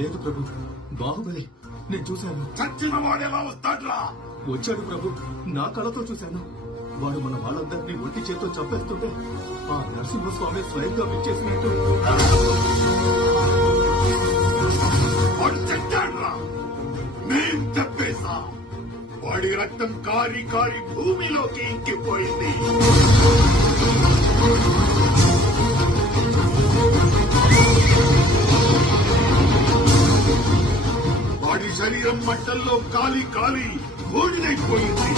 లేదు ప్రభు, బాహుబలి నేను చూశాను. చచ్చిన వాడెలా వస్తాడ్రా? వచ్చాడు ప్రభు, నా కళతో చూశాను. వాడు మన వాళ్ళందరినీ ఒంటి చేత్తో చంపేస్తుంటే ఆ నరసింహస్వామి స్వయంగా విచ్చేసినట్టు. వాడు చచ్చాడ్రా, మేం చెప్పేశా. వాడి రక్తం కారి కారి భూమిలోకి ఇంకిపోయింది. వాడి శరీరం మంటల్లో కాలి కాలి బూడిదైపోయింది.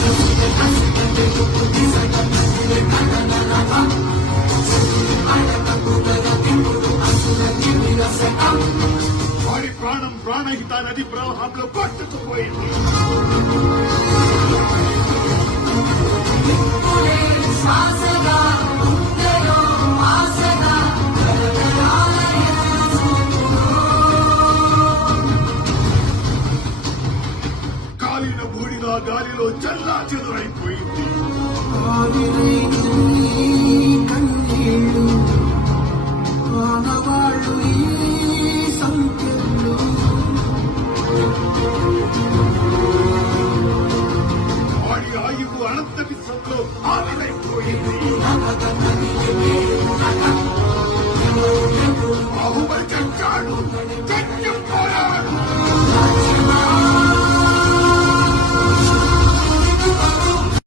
వాడి ప్రాణం ప్రాణహిత నది ప్రవాహంలో పట్టుకుపోయింది. కాలిన బూడిద గాలిలో చల్లా చెదురైపోయింది.